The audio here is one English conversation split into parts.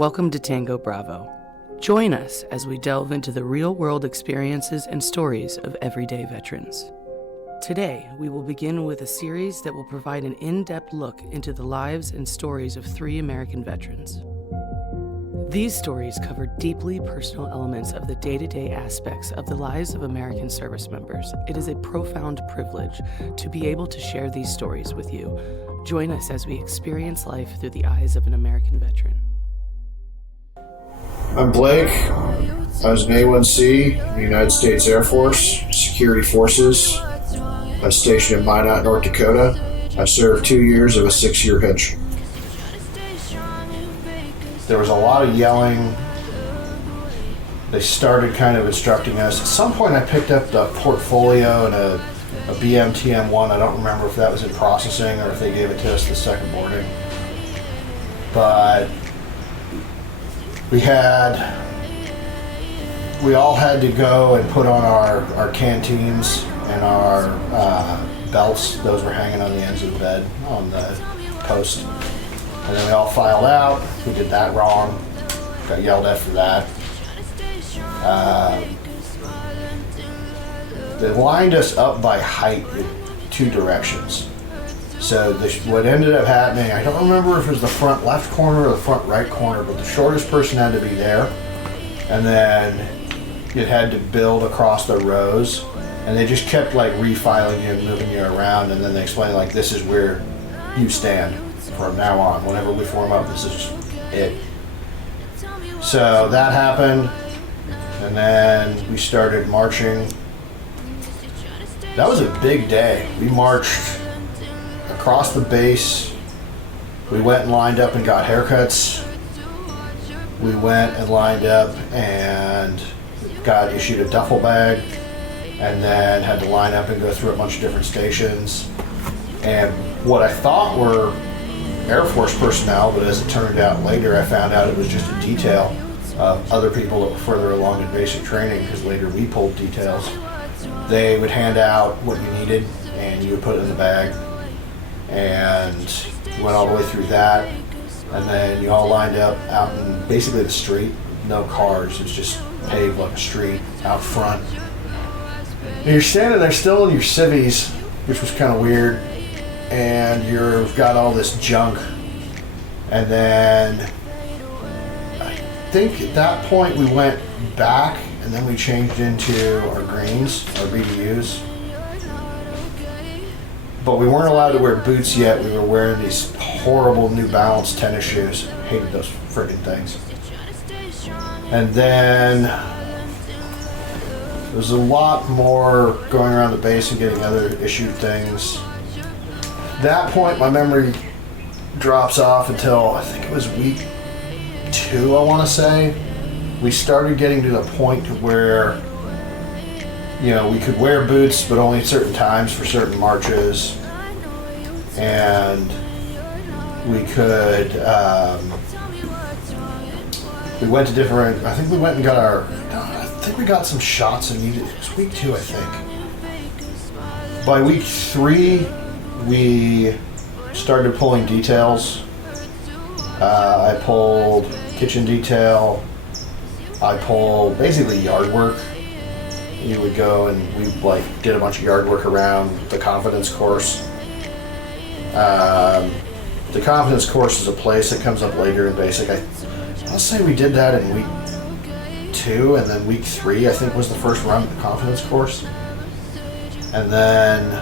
Welcome to Tango Bravo. Join us as we delve into the real-world experiences and stories of everyday veterans. Today, we will begin with a series that will provide an in-depth look into the lives and stories of 3 American veterans. These stories cover deeply personal elements of the day-to-day aspects of the lives of American service members. It is a profound privilege to be able to share these stories with you. Join us as we experience life through the eyes of an American veteran. I'm Blake. I was an A1C in the United States Air Force, Security Forces. I was stationed in Minot, North Dakota. I served 2 years of a 6-year hitch. There was a lot of yelling. They started kind of instructing us. At some point I picked up the portfolio and a BMTM-1. I don't remember if that was in processing or if they gave it to us the second morning. But we all had to go and put on our canteens and our belts. Those were hanging on the ends of the bed on the post. And then we all filed out. We did that wrong. Got yelled at for that. They lined us up by height in 2 directions. So what ended up happening, I don't remember if it was the front left corner or the front right corner, but the shortest person had to be there. And then it had to build across the rows. And they just kept like refiling you and moving you around. And then they explained like, this is where you stand from now on. Whenever we form up, this is it. So that happened. And then we started marching. That was a big day. We marched across the base. We went and lined up and got haircuts. We went and lined up and got issued a duffel bag, and then had to line up and go through a bunch of different stations. And what I thought were Air Force personnel, but as it turned out later, I found out it was just a detail of other people that were further along in basic training, because later we pulled details. They would hand out what you needed and you would put it in the bag. And went all the way through that, and then you all lined up out in basically the street, no cars, it's just paved like a street out front. And you're standing there still in your civvies, which was kind of weird, and you've got all this junk. And then I think at that point we went back, and then we changed into our greens, our BDUs. But we weren't allowed to wear boots yet. We were wearing these horrible New Balance tennis shoes. Hated those friggin' things. And then there's a lot more going around the base and getting other issued things. At that point, my memory drops off until I think it was week 2, I want to say. We started getting to the point where, you know, we could wear boots, but only at certain times for certain marches. And we could, we went to different, I think we went and got we got some shots and needed, it was week 2, I think. By week 3, we started pulling details. I pulled kitchen detail. I pulled basically yard work. You would go and we did a bunch of yard work around the confidence course. The confidence course is a place that comes up later in basic. I'll say we did that in week 2, and then week 3 I think was the first run of the confidence course. And then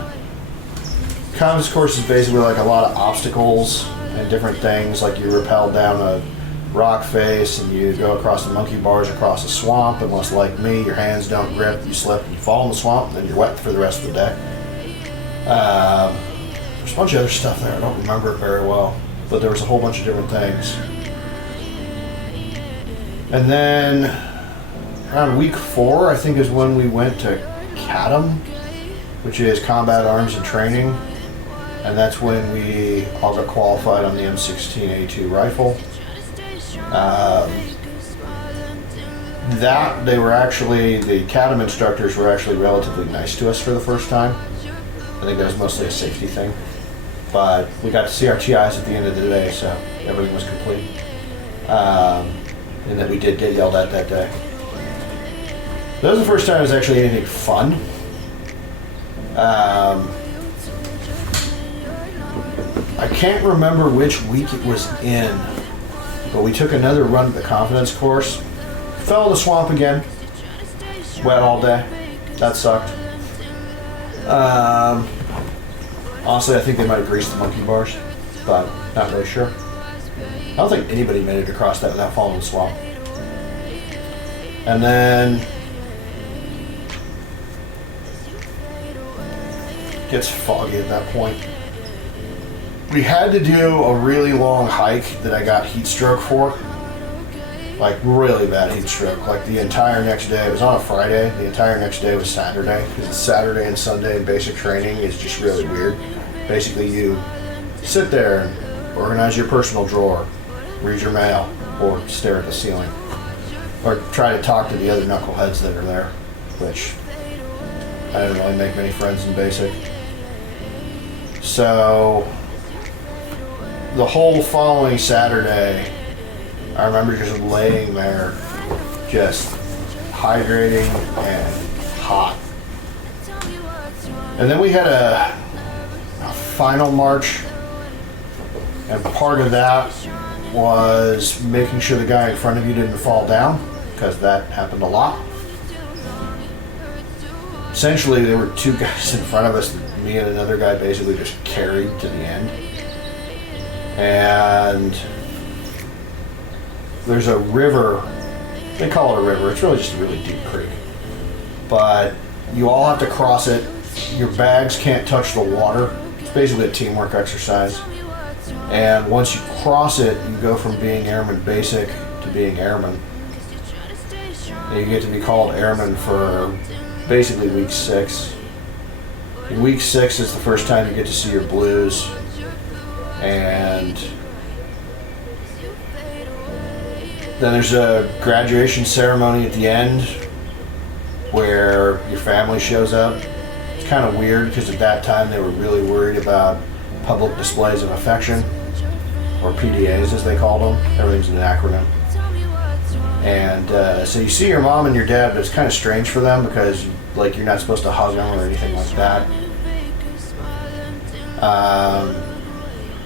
confidence course is basically like a lot of obstacles and different things, like you rappel down a rock face and you go across the monkey bars across a swamp, unless like me your hands don't grip, you slip and you fall in the swamp, and then you're wet for the rest of the day. There's a bunch of other stuff there, I don't remember it very well, but there was a whole bunch of different things. And then around week 4 I think is when we went to CADM, which is Combat Arms and Training, and that's when we all got qualified on the M16A2 rifle. That they were actually, the CADM instructors were actually relatively nice to us for the first time. I think that was mostly a safety thing, but we got to see our TIs at the end of the day, so everything was complete. and that we did get yelled at that day. That was the first time it was actually anything fun. I can't remember which week it was in, but we took another run at the confidence course. Fell in the swamp again. Wet all day. That sucked. Honestly, I think they might have greased the monkey bars, but not really sure. I don't think anybody made it across that without falling in the swamp. And then it gets foggy at that point. We had to do a really long hike that I got heat stroke for. Like really bad heat stroke. Like the entire next day, it was on a Friday, the entire next day was Saturday. Because Saturday and Sunday in basic training is just really weird. Basically you sit there and organize your personal drawer, read your mail, or stare at the ceiling. Or try to talk to the other knuckleheads that are there, which I didn't really make many friends in basic. So the whole following Saturday, I remember just laying there, just hydrating and hot. And then we had a final march, and part of that was making sure the guy in front of you didn't fall down, because that happened a lot. Essentially, there were two guys in front of us that me and another guy basically just carried to the end. And there's a river, they call it a river, it's really just a really deep creek. But you all have to cross it, your bags can't touch the water. It's basically a teamwork exercise. And once you cross it, you go from being airman basic to being airman. And you get to be called airman for basically week 6. In week 6 is the first time you get to see your blues. And then there's a graduation ceremony at the end where your family shows up. It's kind of weird because at that time they were really worried about public displays of affection, or PDAs as they called them. Everything's an acronym. And so you see your mom and your dad, but it's kind of strange for them because like you're not supposed to hug them or anything like that.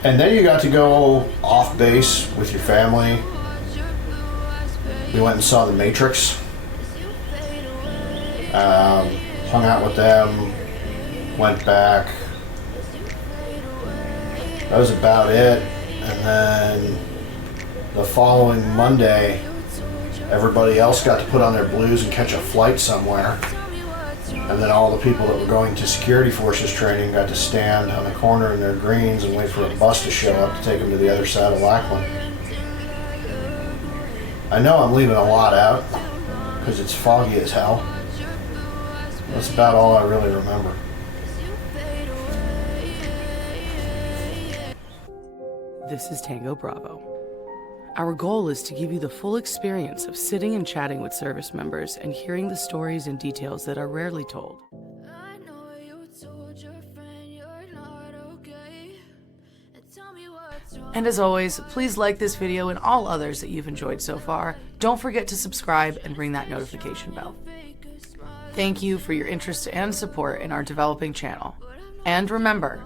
And then you got to go off base with your family. We went and saw The Matrix. Hung out with them. Went back. That was about it. And then the following Monday, everybody else got to put on their blues and catch a flight somewhere. And then all the people that were going to security forces training got to stand on the corner in their greens and wait for a bus to show up to take them to the other side of Lackland. I know I'm leaving a lot out because it's foggy as hell. That's about all I really remember. This is Tango Bravo. Our goal is to give you the full experience of sitting and chatting with service members and hearing the stories and details that are rarely told. And as always, please like this video and all others that you've enjoyed so far. Don't forget to subscribe and ring that notification bell. Thank you for your interest and support in our developing channel. And remember,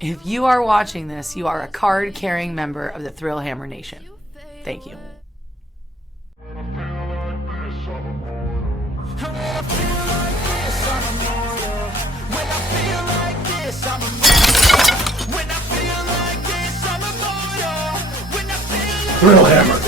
if you are watching this, you are a card-carrying member of the Thrill Hammer Nation. Thank you. Thrill Hammer.